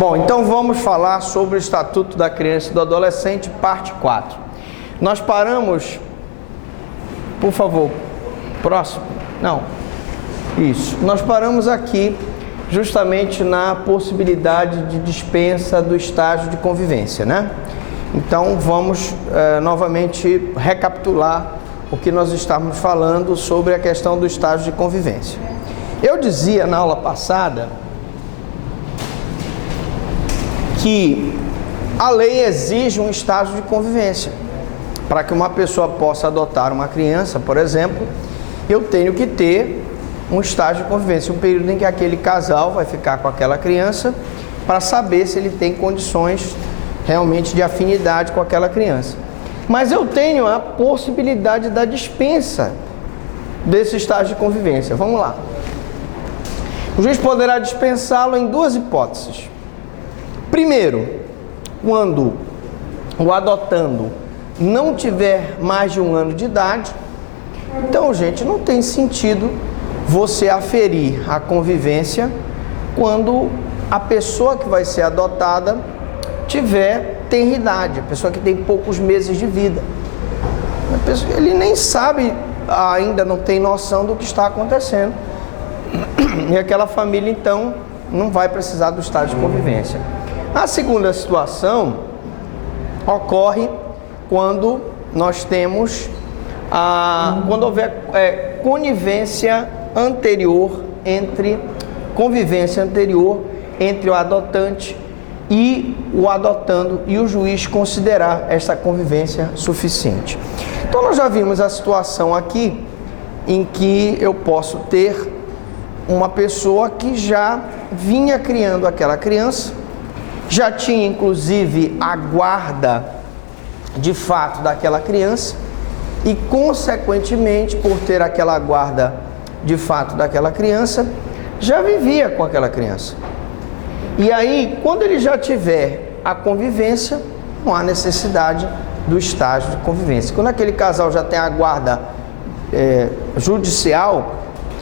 Bom, então vamos falar sobre o Estatuto da Criança e do Adolescente, parte 4. Nós paramos, por favor, próximo, não, isso, nós paramos aqui justamente na possibilidade de dispensa do estágio de convivência, né? Então vamos novamente recapitular o que nós estávamos falando sobre a questão do estágio de convivência. Eu dizia na aula passada que a lei exige um estágio de convivência. Para que uma pessoa possa adotar uma criança, por exemplo, eu tenho que ter um estágio de convivência, um período em que aquele casal vai ficar com aquela criança para saber se ele tem condições realmente de afinidade com aquela criança. Mas eu tenho a possibilidade da dispensa desse estágio de convivência. Vamos lá. O juiz poderá dispensá-lo em duas hipóteses. Primeiro, quando o adotando não tiver mais de 1 ano de idade, então, gente, não tem sentido você aferir a convivência quando a pessoa que vai ser adotada tiver tenridade, a pessoa que tem poucos meses de vida. Ele nem sabe, ainda não tem noção do que está acontecendo. E aquela família, então, não vai precisar do estágio de convivência. A segunda situação ocorre quando nós temos, quando houver convivência anterior convivência anterior entre o adotante e o adotando e o juiz considerar essa convivência suficiente. Então nós já vimos a situação aqui em que eu posso ter uma pessoa que já vinha criando aquela criança, já tinha inclusive a guarda de fato daquela criança e consequentemente, por ter aquela guarda de fato daquela criança, já vivia com aquela criança. E aí, quando ele já tiver a convivência, não há necessidade do estágio de convivência. Quando aquele casal já tem a guarda judicial,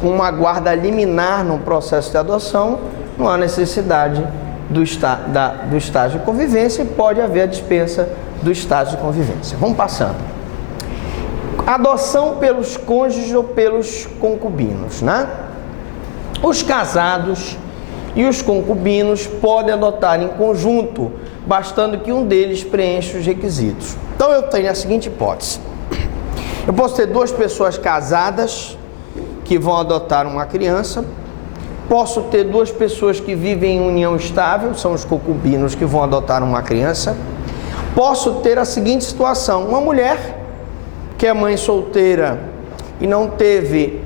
uma guarda liminar no processo de adoção, não há necessidade do estágio de convivência e pode haver a dispensa do estágio de convivência. Vamos passando. Adoção pelos cônjuges ou pelos concubinos, né? Os casados e os concubinos podem adotar em conjunto, bastando que um deles preencha os requisitos. Então eu tenho a seguinte hipótese. Eu posso ter 2 pessoas casadas que vão adotar uma criança. Posso ter 2 pessoas que vivem em união estável, são os concubinos que vão adotar uma criança. Posso ter a seguinte situação, uma mulher que é mãe solteira e não teve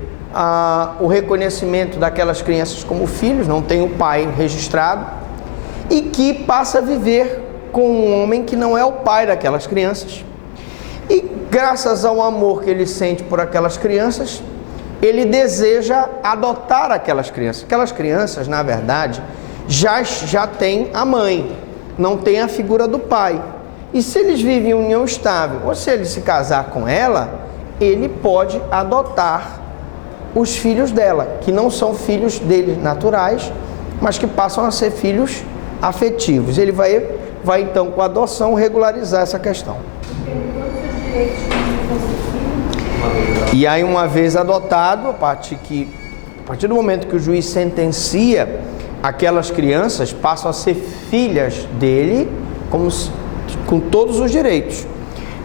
o reconhecimento daquelas crianças como filhos, não tem o pai registrado, e que passa a viver com um homem que não é o pai daquelas crianças. E graças ao amor que ele sente por aquelas crianças, ele deseja adotar aquelas crianças. Aquelas crianças, na verdade, já têm a mãe, não tem a figura do pai. E se eles vivem em união estável, ou se ele se casar com ela, ele pode adotar os filhos dela, que não são filhos dele naturais, mas que passam a ser filhos afetivos. Ele vai então, com a adoção, regularizar essa questão. E aí, uma vez adotado, a partir do momento que o juiz sentencia, aquelas crianças passam a ser filhas dele, com todos os direitos.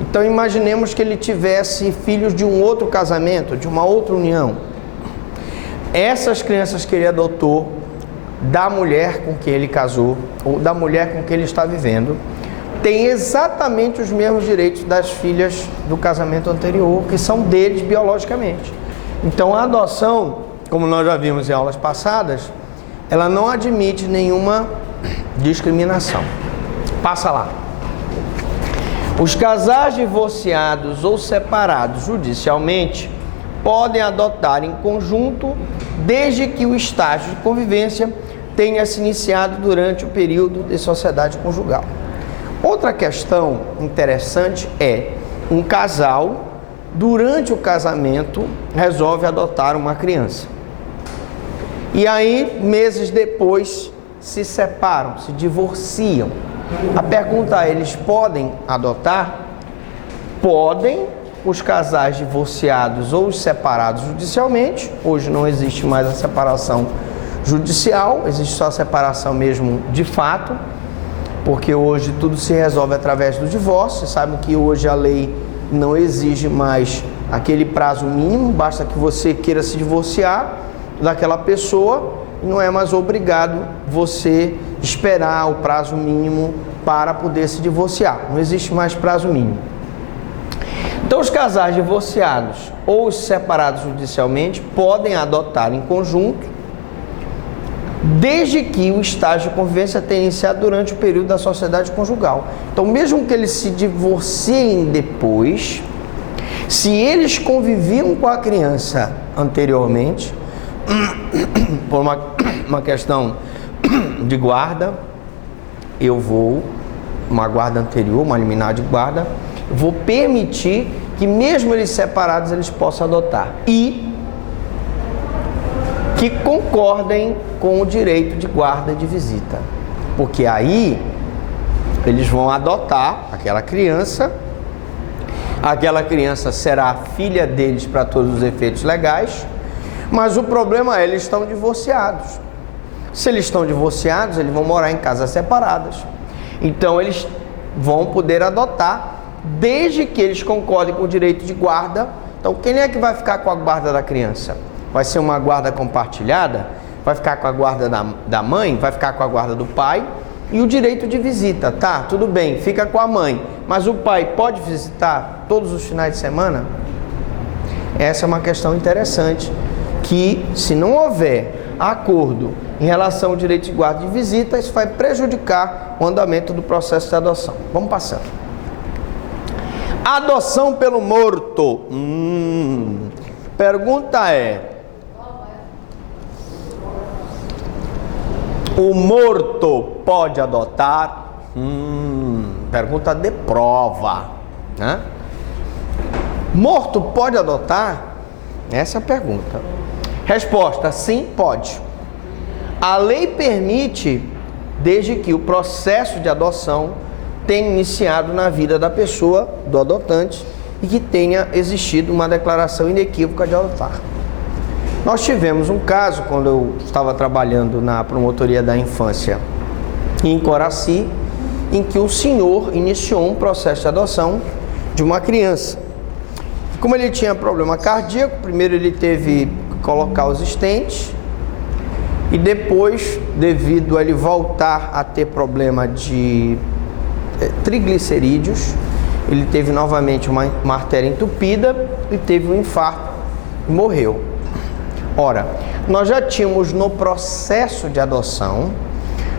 Então, imaginemos que ele tivesse filhos de um outro casamento, de uma outra união. Essas crianças que ele adotou da mulher com quem ele casou, ou da mulher com quem ele está vivendo, têm exatamente os mesmos direitos das filhas do casamento anterior, que são deles biologicamente. Então, a adoção, como nós já vimos em aulas passadas, ela não admite nenhuma discriminação. Passa lá. Os casais divorciados ou separados judicialmente podem adotar em conjunto, desde que o estágio de convivência tenha se iniciado durante o período de sociedade conjugal. Outra questão interessante é um casal, durante o casamento, resolve adotar uma criança. E aí, meses depois, se separam, se divorciam. A pergunta é: eles podem adotar? Podem, os casais divorciados ou os separados judicialmente. Hoje não existe mais a separação judicial, existe só a separação mesmo de fato, porque hoje tudo se resolve através do divórcio. Vocês sabem que hoje a lei não exige mais aquele prazo mínimo, basta que você queira se divorciar daquela pessoa e não é mais obrigado você esperar o prazo mínimo para poder se divorciar. Não existe mais prazo mínimo. Então, os casais divorciados ou os separados judicialmente podem adotar em conjunto, desde que o estágio de convivência tenha iniciado durante o período da sociedade conjugal. Então, mesmo que eles se divorciem depois, se eles conviviam com a criança anteriormente, por uma questão de guarda, uma guarda anterior, uma liminar de guarda, vou permitir que mesmo eles separados eles possam adotar e que concordem com o direito de guarda e de visita, porque aí eles vão adotar aquela criança será filha deles para todos os efeitos legais, mas o problema é eles estão divorciados. Se eles estão divorciados, eles vão morar em casas separadas, então eles vão poder adotar desde que eles concordem com o direito de guarda. Então, quem é que vai ficar com a guarda da criança? Vai ser uma guarda compartilhada? Vai ficar com a guarda da mãe? Vai ficar com a guarda do pai? E o direito de visita, tá, tudo bem, fica com a mãe, mas o pai pode visitar todos os finais de semana? Essa é uma questão interessante, que se não houver acordo em relação ao direito de guarda e de visita, isso vai prejudicar o andamento do processo de adoção. Vamos passando. Adoção pelo morto. Pergunta é: o morto pode adotar? Pergunta de prova, né? Morto pode adotar? Essa é a pergunta. Resposta: sim, pode. A lei permite, desde que o processo de adoção tenha iniciado na vida da pessoa, do adotante, e que tenha existido uma declaração inequívoca de adotar. Nós tivemos um caso, quando eu estava trabalhando na Promotoria da Infância em Coraci, em que um senhor iniciou um processo de adoção de uma criança. Como ele tinha problema cardíaco, primeiro ele teve que colocar os estentes, e depois, devido a ele voltar a ter problema de triglicerídeos, ele teve novamente uma artéria entupida e teve um infarto e morreu. Ora, nós já tínhamos no processo de adoção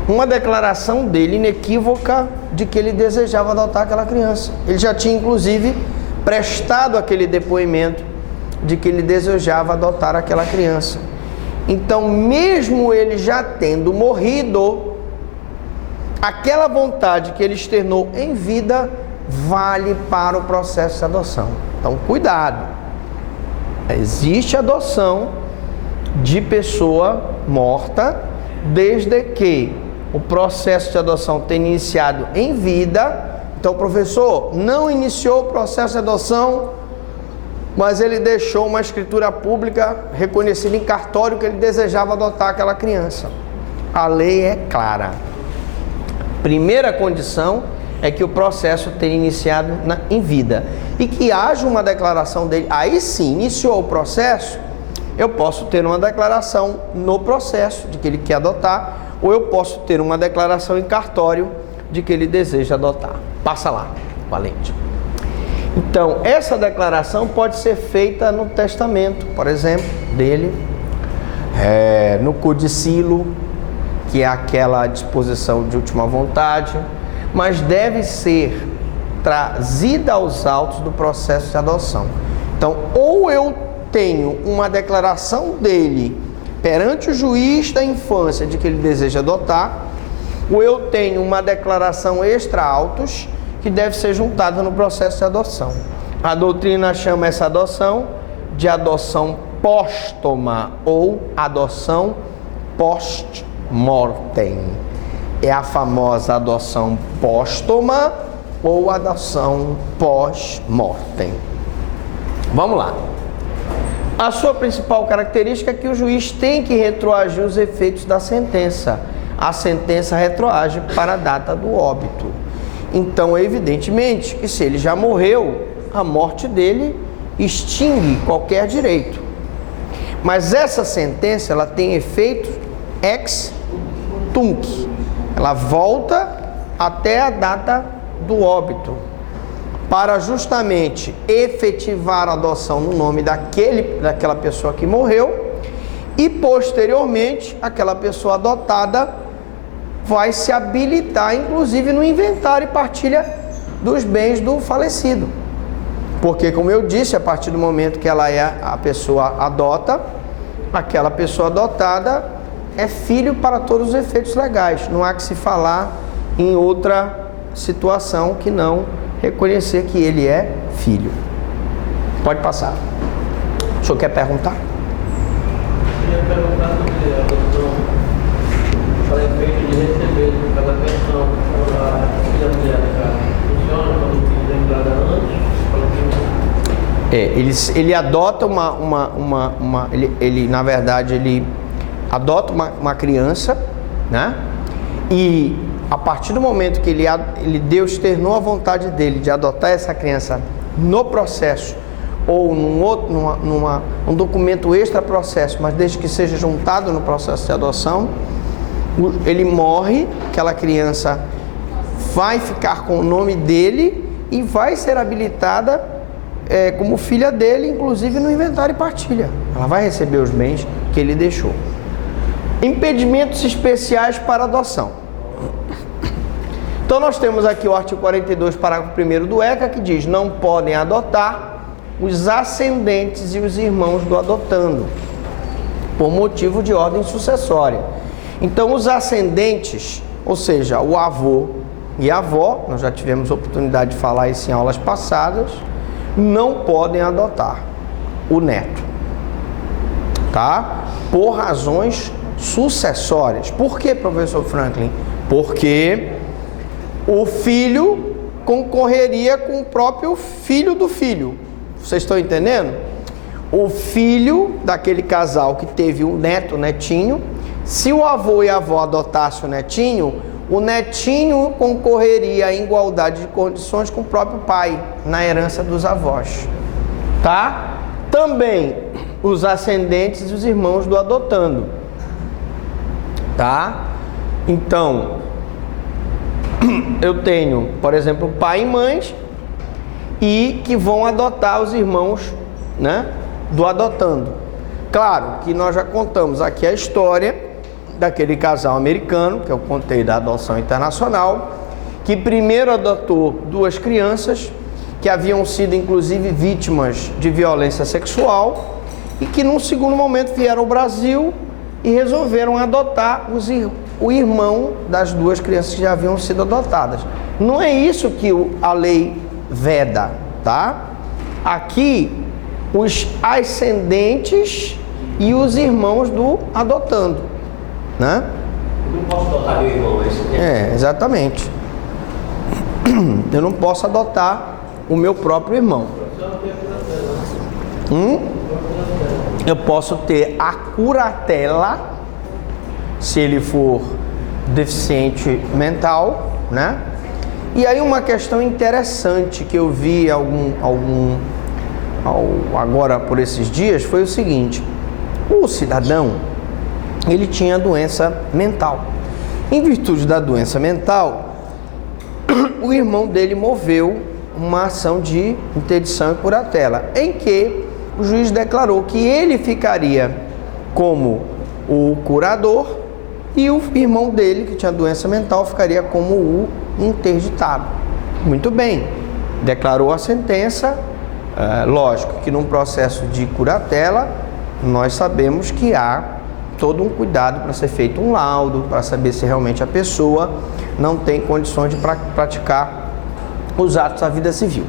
uma declaração dele inequívoca de que ele desejava adotar aquela criança. Ele já tinha inclusive prestado aquele depoimento de que ele desejava adotar aquela criança. Então, mesmo ele já tendo morrido, aquela vontade que ele externou em vida vale para o processo de adoção. Então, cuidado. Existe adoção de pessoa morta, desde que o processo de adoção tenha iniciado em vida. Então, o professor não iniciou o processo de adoção, mas ele deixou uma escritura pública reconhecida em cartório que ele desejava adotar aquela criança. A lei é clara. Primeira condição é que o processo tenha iniciado em vida e que haja uma declaração dele. Aí sim, iniciou o processo, eu posso ter uma declaração no processo de que ele quer adotar, ou eu posso ter uma declaração em cartório de que ele deseja adotar. Passa lá, valente. Então, essa declaração pode ser feita no testamento, por exemplo, dele, no codicilo, que é aquela disposição de última vontade, mas deve ser trazida aos autos do processo de adoção. Então, ou eu tenho uma declaração dele perante o juiz da infância de que ele deseja adotar, ou eu tenho uma declaração extra autos que deve ser juntada no processo de adoção. A doutrina chama essa adoção de adoção póstuma ou adoção mortem. É a famosa adoção póstuma ou adoção pós-mortem. Vamos lá. A sua principal característica é que o juiz tem que retroagir os efeitos da sentença. A sentença retroage para a data do óbito. Então, evidentemente, que se ele já morreu, a morte dele extingue qualquer direito. Mas essa sentença, ela tem efeito ex tunc. Ela volta até a data do óbito, para justamente efetivar a adoção no nome daquela pessoa que morreu, e posteriormente aquela pessoa adotada vai se habilitar, inclusive, no inventário e partilha dos bens do falecido. Porque, como eu disse, a partir do momento que a pessoa adota, aquela pessoa adotada é filho para todos os efeitos legais. Não há que se falar em outra situação que não reconhecer que ele é filho. Pode passar. O senhor quer perguntar? Eu queria perguntar sobre a adoção para efeito de receber cada pensão a filha mulher, funciona quando o filho é entrada antes? Ele adota ele na verdade ele adota uma criança, né? E a partir do momento que Deus externou a vontade dele de adotar essa criança no processo ou num documento extra processo, mas desde que seja juntado no processo de adoção, ele morre, aquela criança vai ficar com o nome dele e vai ser habilitada como filha dele, inclusive no inventário e partilha. Ela vai receber os bens que ele deixou. Impedimentos especiais para adoção. Então nós temos aqui o artigo 42, parágrafo 1º do ECA, que diz: não podem adotar os ascendentes e os irmãos do adotando, por motivo de ordem sucessória. Então os ascendentes, ou seja, o avô e a avó, nós já tivemos oportunidade de falar isso em aulas passadas, não podem adotar o neto, tá? Por razões sucessórias. Por que, professor Franklin? Porque o filho concorreria com o próprio filho do filho. Vocês estão entendendo? O filho daquele casal que teve um neto, netinho, se o avô e a avó adotassem o netinho concorreria em igualdade de condições com o próprio pai, na herança dos avós. Tá? Também os ascendentes e os irmãos do adotando. Tá? Então, eu tenho, por exemplo, pai e mães e que vão adotar os irmãos, né, do adotando. Claro que nós já contamos aqui a história daquele casal americano, que eu contei da adoção internacional, que primeiro adotou duas crianças que haviam sido inclusive vítimas de violência sexual e que num segundo momento vieram ao Brasil e resolveram adotar o irmão das duas crianças que já haviam sido adotadas. Não é isso que a lei veda, tá? Aqui, os ascendentes e os irmãos do adotando, né? Eu não posso adotar meu irmão, é isso mesmo? Exatamente. Eu não posso adotar o meu próprio irmão. Eu posso ter a curatela, se ele for deficiente mental, né? E aí uma questão interessante que eu vi agora por esses dias foi o seguinte: o cidadão, ele tinha doença mental. Em virtude da doença mental, o irmão dele moveu uma ação de interdição e curatela, em que o juiz declarou que ele ficaria como o curador e o irmão dele, que tinha doença mental, ficaria como o interditado. Muito bem, declarou a sentença. Lógico que num processo de curatela, nós sabemos que há todo um cuidado para ser feito um laudo, para saber se realmente a pessoa não tem condições de praticar os atos da vida civil.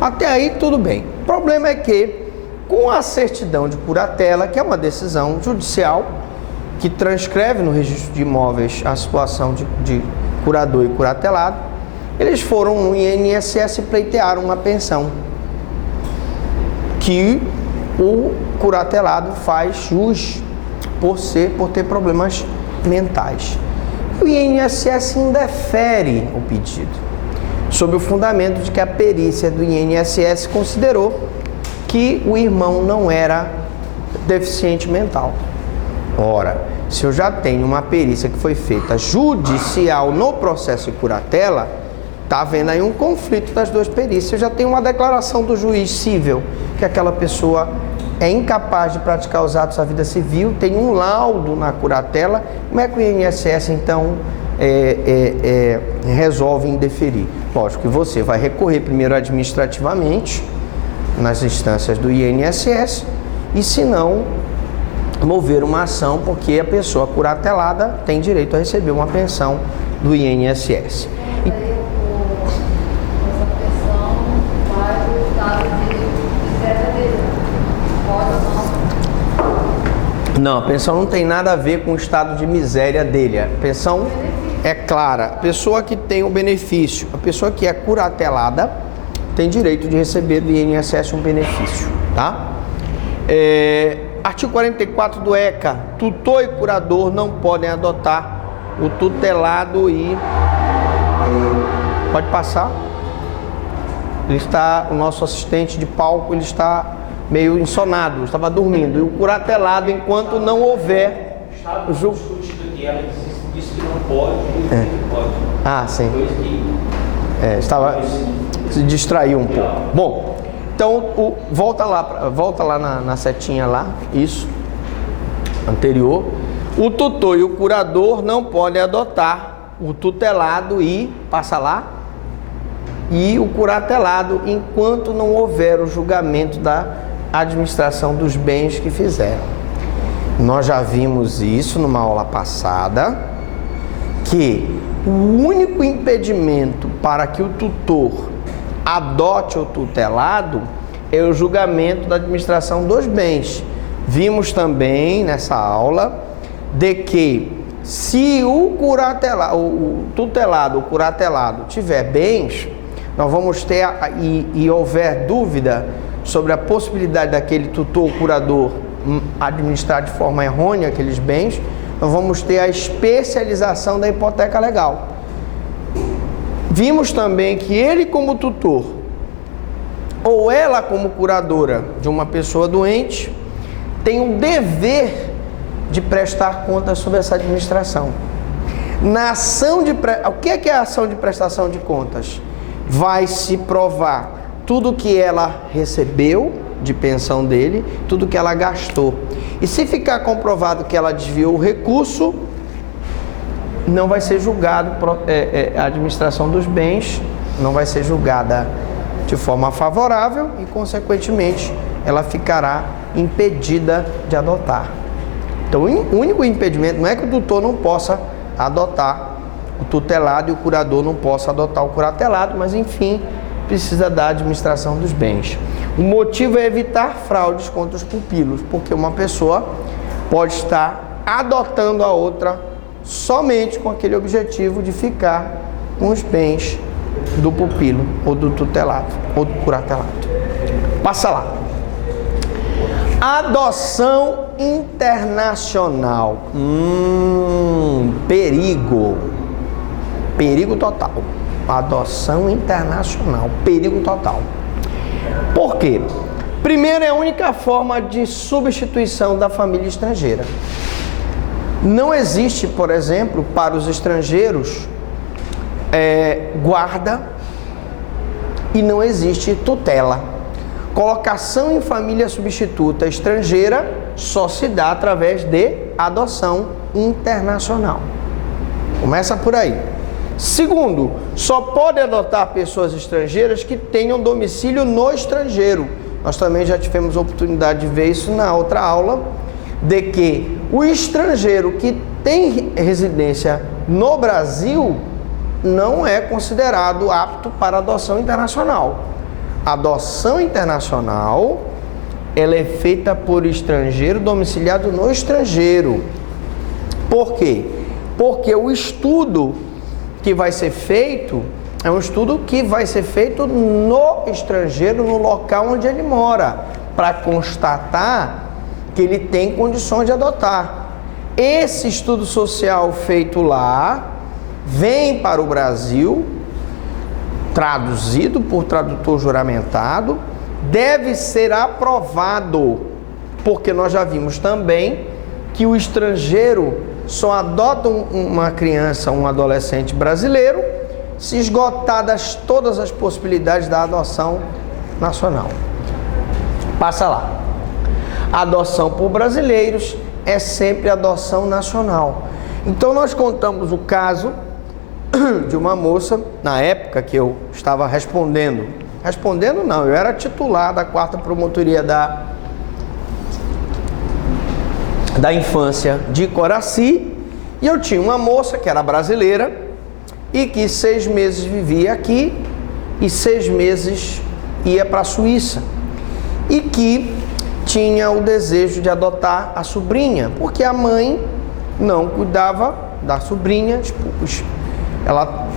Até aí tudo bem. O problema é que, com a certidão de curatela, que é uma decisão judicial, que transcreve no registro de imóveis a situação de curador e curatelado, eles foram no INSS e pleitearam uma pensão que o curatelado faz jus por ter problemas mentais. O INSS indefere o pedido, sob o fundamento de que a perícia do INSS considerou que o irmão não era deficiente mental. Ora, se eu já tenho uma perícia que foi feita judicial no processo de curatela, está havendo aí um conflito das duas perícias. Eu já tenho uma declaração do juiz civil que aquela pessoa é incapaz de praticar os atos da vida civil, tem um laudo na curatela. Como é que o INSS, então, resolve indeferir? Lógico que você vai recorrer primeiro administrativamente nas instâncias do INSS e, se não, mover uma ação, porque a pessoa curatelada tem direito a receber uma pensão do INSS. Não, a pensão não tem nada a ver com o estado de miséria dele. A pensão é clara. A pessoa que tem o benefício, a pessoa que é curatelada, tem direito de receber do INSS um benefício, tá? Artigo 44 do ECA, tutor e curador não podem adotar o tutelado e... Pode passar? O nosso assistente de palco, ele está meio ensonado, estava dormindo. E o curatelado, enquanto não houver... Estava discutindo aqui, ela disse que não pode, pode. Ah, sim. Estava... se distraiu um pouco. Bom, então, volta lá na setinha lá, isso, anterior. O tutor e o curador não podem adotar o tutelado e, passa lá, e o curatelado enquanto não houver o julgamento da administração dos bens que fizeram. Nós já vimos isso numa aula passada, que o único impedimento para que o tutor adote o tutelado é o julgamento da administração dos bens. Vimos também nessa aula de que se o tutelado, o curatelado tiver bens, nós vamos ter, e houver dúvida sobre a possibilidade daquele tutor ou curador administrar de forma errônea aqueles bens, nós vamos ter a especialização da hipoteca legal. Vimos também que ele como tutor, ou ela como curadora de uma pessoa doente, tem o dever de prestar contas sobre essa administração. Na ação o que é a ação de prestação de contas? Vai se provar tudo que ela recebeu de pensão dele, tudo que ela gastou. E se ficar comprovado que ela desviou o recurso, não vai ser julgado, a administração dos bens não vai ser julgada de forma favorável e, consequentemente, ela ficará impedida de adotar. Então, o único impedimento não é que o tutor não possa adotar o tutelado e o curador não possa adotar o curatelado, mas, enfim, precisa da administração dos bens. O motivo é evitar fraudes contra os pupilos, porque uma pessoa pode estar adotando a outra somente com aquele objetivo de ficar com os bens do pupilo, ou do tutelado, ou do curatelado. Passa lá. Adoção internacional. Perigo. Perigo total. Adoção internacional. Perigo total. Por quê? Primeiro, é a única forma de substituição da família estrangeira. Não existe, por exemplo, para os estrangeiros, guarda e não existe tutela. Colocação em família substituta estrangeira só se dá através de adoção internacional. Começa por aí. Segundo, só pode adotar pessoas estrangeiras que tenham domicílio no estrangeiro. Nós também já tivemos a oportunidade de ver isso na outra aula, de que o estrangeiro que tem residência no Brasil não é considerado apto para adoção internacional. A adoção internacional, ela é feita por estrangeiro domiciliado no estrangeiro. Por quê? Porque o estudo que vai ser feito é um estudo que vai ser feito no estrangeiro, no local onde ele mora, para constatar que ele tem condições de adotar. Esse estudo social feito lá vem para o Brasil, traduzido por tradutor juramentado, deve ser aprovado, porque nós já vimos também que o estrangeiro só adota uma criança, um adolescente brasileiro, se esgotadas todas as possibilidades da adoção nacional. Passa lá. Adoção por brasileiros é sempre adoção nacional. Então nós contamos o caso de uma moça, na época que eu estava respondendo não, eu era titular da 4ª Promotoria da Infância de Coraci, e eu tinha uma moça que era brasileira e que 6 meses vivia aqui e 6 meses ia para a Suíça, e que tinha o desejo de adotar a sobrinha, porque a mãe não cuidava da sobrinha. Ela,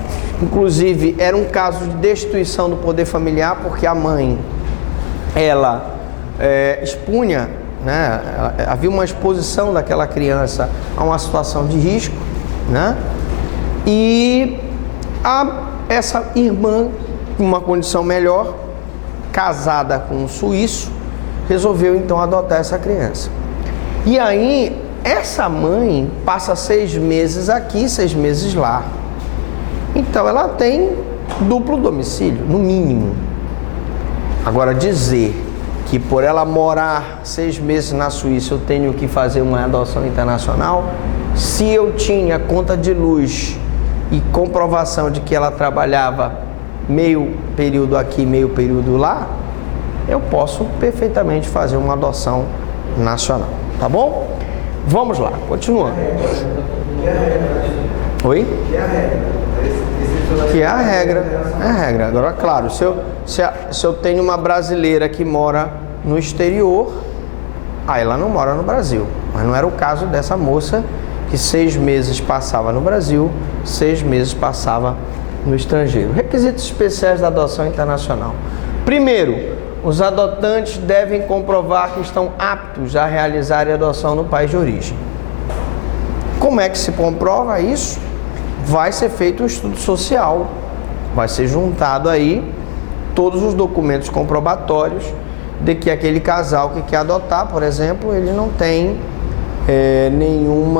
inclusive, era um caso de destituição do poder familiar, porque a mãe, ela expunha, né, havia uma exposição daquela criança a uma situação de risco, né? E essa irmã, com uma condição melhor, casada com um suíço, resolveu então adotar essa criança. E aí, essa mãe passa 6 meses aqui, 6 meses lá. Então, ela tem duplo domicílio, no mínimo. Agora, dizer que por ela morar 6 meses na Suíça eu tenho que fazer uma adoção internacional, se eu tinha conta de luz e comprovação de que ela trabalhava meio período aqui, meio período lá, eu posso perfeitamente fazer uma adoção nacional, tá bom? Vamos lá, continuando. Oi? Que é a regra. É a regra. Agora, claro, se eu tenho uma brasileira que mora no exterior, aí ela não mora no Brasil. Mas não era o caso dessa moça que 6 meses passava no Brasil, 6 meses passava no estrangeiro. Requisitos especiais da adoção internacional. Primeiro, os adotantes devem comprovar que estão aptos a realizar a adoção no país de origem. Como é que se comprova isso? Vai ser feito um estudo social, vai ser juntado aí todos os documentos comprobatórios de que aquele casal que quer adotar, por exemplo, ele não tem nenhum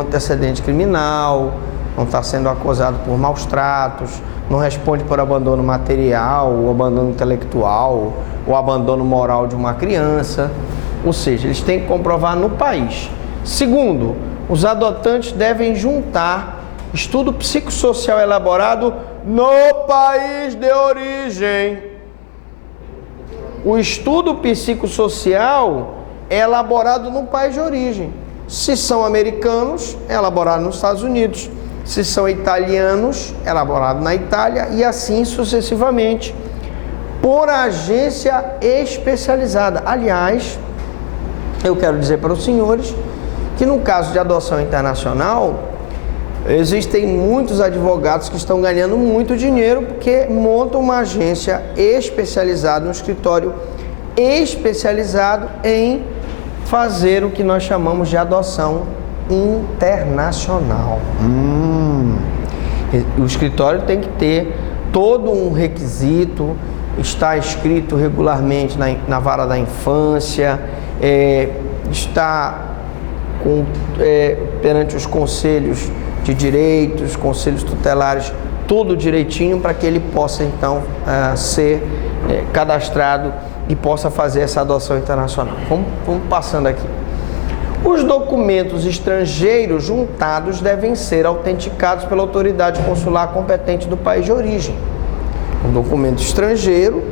antecedente criminal, não está sendo acusado por maus tratos, não responde por abandono material, ou abandono intelectual, ou abandono moral de uma criança. Ou seja, eles têm que comprovar no país. Segundo, os adotantes devem juntar estudo psicossocial elaborado no país de origem. O estudo psicossocial é elaborado no país de origem. Se são americanos, é elaborado nos Estados Unidos. Se são italianos, é elaborado na Itália, e assim sucessivamente, por agência especializada. Aliás, eu quero dizer para os senhores que no caso de adoção internacional, existem muitos advogados que estão ganhando muito dinheiro porque montam uma agência especializada, um escritório especializado em fazer o que nós chamamos de adoção internacional. O escritório tem que ter todo um requisito, está escrito regularmente na vara da infância, está perante os conselhos de direitos, conselhos tutelares, tudo direitinho para que ele possa então ser cadastrado e possa fazer essa adoção internacional. Vamos passando aqui. Os documentos estrangeiros juntados devem ser autenticados pela autoridade consular competente do país de origem. Um documento estrangeiro,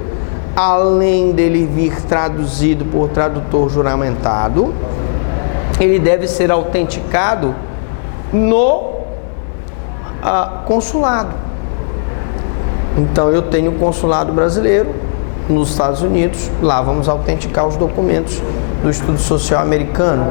além dele vir traduzido por tradutor juramentado, ele deve ser autenticado no consulado. Então, eu tenho o consulado brasileiro nos Estados Unidos, lá vamos autenticar os documentos do estudo social americano.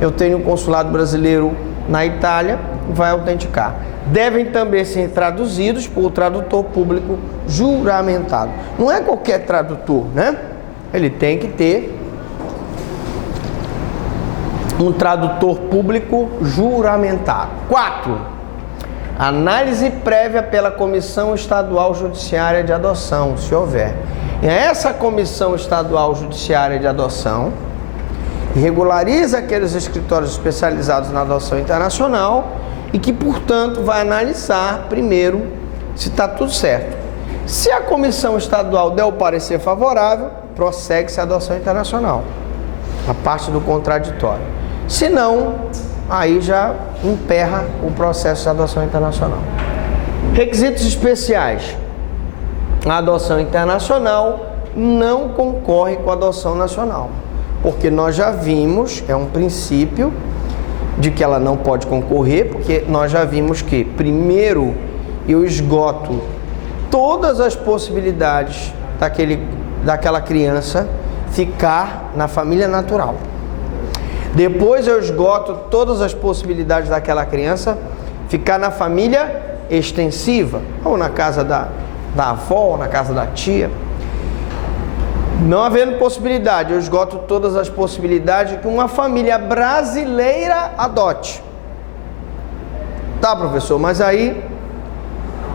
Eu tenho um consulado brasileiro na Itália, vai autenticar. Devem também ser traduzidos por tradutor público juramentado. Não é qualquer tradutor, né? Ele tem que ter um tradutor público juramentado. 4. Análise prévia pela Comissão Estadual Judiciária de Adoção, se houver. E essa Comissão Estadual Judiciária de Adoção regulariza aqueles escritórios especializados na adoção internacional e que, portanto, vai analisar primeiro se está tudo certo. Se a comissão estadual der o parecer favorável, prossegue-se a adoção internacional, a parte do contraditório. Se não, aí já emperra o processo de adoção internacional. Requisitos especiais. A adoção internacional não concorre com a adoção nacional, porque nós já vimos, é um princípio de que ela não pode concorrer, porque nós já vimos que, primeiro, eu esgoto todas as possibilidades daquela criança ficar na família natural. Depois eu esgoto todas as possibilidades daquela criança ficar na família extensiva, ou na casa da avó, ou na casa da tia. Não havendo possibilidade, eu esgoto todas as possibilidades que uma família brasileira adote. Tá, professor, mas aí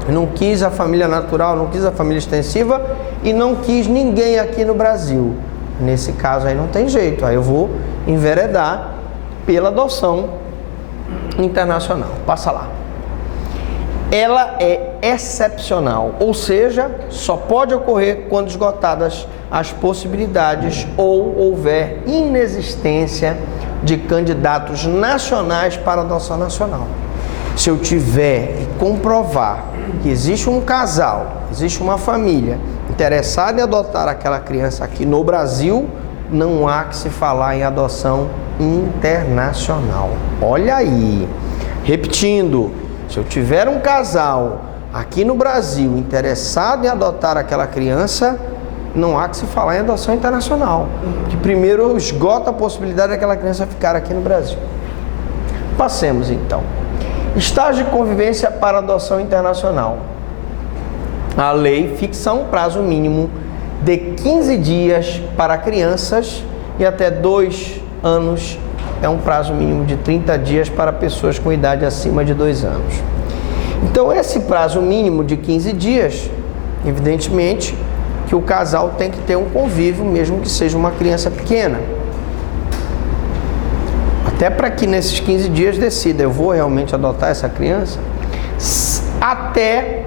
não quis a família natural, não quis a família extensiva e não quis ninguém aqui no Brasil. Nesse caso aí não tem jeito, aí eu vou enveredar pela adoção internacional. Passa lá. Ela é excepcional, ou seja, só pode ocorrer quando esgotadas as possibilidades ou houver inexistência de candidatos nacionais para adoção nacional. Se eu tiver que comprovar que existe um casal, existe uma família interessada em adotar aquela criança aqui no Brasil, não há que se falar em adoção internacional. Olha aí, repetindo, se eu tiver um casal aqui no Brasil interessado em adotar aquela criança, não há que se falar em adoção internacional, que primeiro eu esgoto a possibilidade daquela criança ficar aqui no Brasil. Passemos então. Estágio de convivência para adoção internacional. A lei fixa um prazo mínimo de 15 dias para crianças e até 2 anos é um prazo mínimo de 30 dias para pessoas com idade acima de 2 anos. Então, esse prazo mínimo de 15 dias, evidentemente, que o casal tem que ter um convívio, mesmo que seja uma criança pequena. Até para que nesses 15 dias decida, eu vou realmente adotar essa criança? Até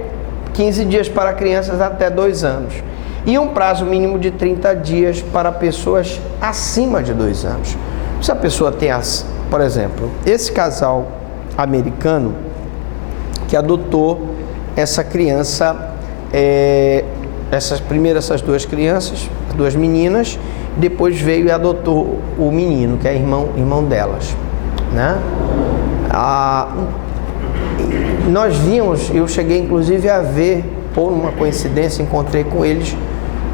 15 dias para crianças até 2 anos. E um prazo mínimo de 30 dias para pessoas acima de 2 anos. Se a pessoa tem, por exemplo, esse casal americano que adotou essa criança, essas 2 crianças, 2 meninas, depois veio e adotou o menino, que é irmão delas, né? Nós vimos, eu cheguei inclusive a ver, por uma coincidência, encontrei com eles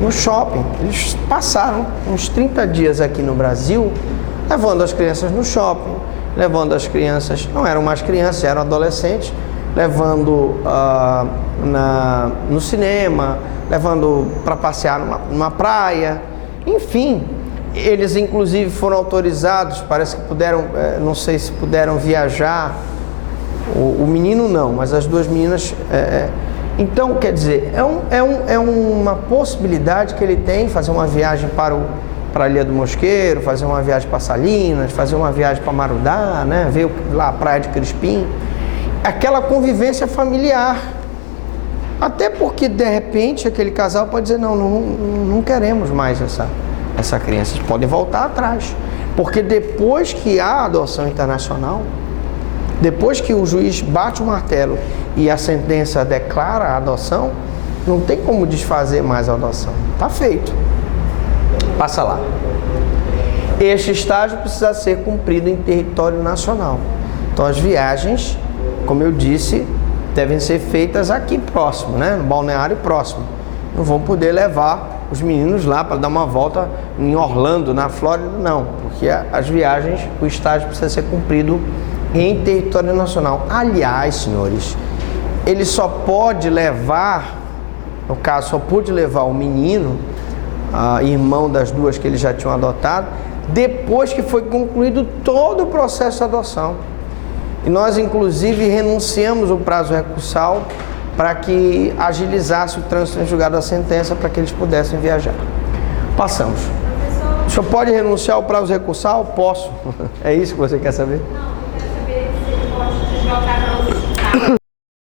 no shopping. Eles passaram uns 30 dias aqui no Brasil, levando as crianças no shopping, levando as crianças, não eram mais crianças, eram adolescentes, levando no cinema, levando para passear numa praia, enfim. Eles inclusive foram autorizados, parece que puderam, não sei se puderam viajar, o menino não, mas as 2 meninas. Então, quer dizer, é uma possibilidade que ele tem, fazer uma viagem para a Ilha do Mosqueiro, fazer uma viagem para Salinas, fazer uma viagem para Marudá, né? Ver lá a Praia de Crispim. Aquela convivência familiar. Até porque, de repente, aquele casal pode dizer, não queremos mais essa criança. Eles podem voltar atrás. Porque depois que há adoção internacional, depois que o juiz bate o martelo e a sentença declara a adoção, não tem como desfazer mais a adoção. Está feito. Passa lá. Este estágio precisa ser cumprido em território nacional. Então, as viagens, como eu disse, devem ser feitas aqui próximo, né? No balneário próximo. Não vão poder levar os meninos lá para dar uma volta em Orlando, na Flórida, não, porque as viagens, o estágio precisa ser cumprido em território nacional. Aliás, senhores, ele só pode levar, no caso, só pôde levar o menino, irmão das duas que eles já tinham adotado, depois que foi concluído todo o processo de adoção. E nós, inclusive, renunciamos o prazo recursal para que agilizasse o trânsito em julgado da sentença para que eles pudessem viajar. Passamos. O senhor pode renunciar ao prazo recursal? Posso. É isso que você quer saber? Não.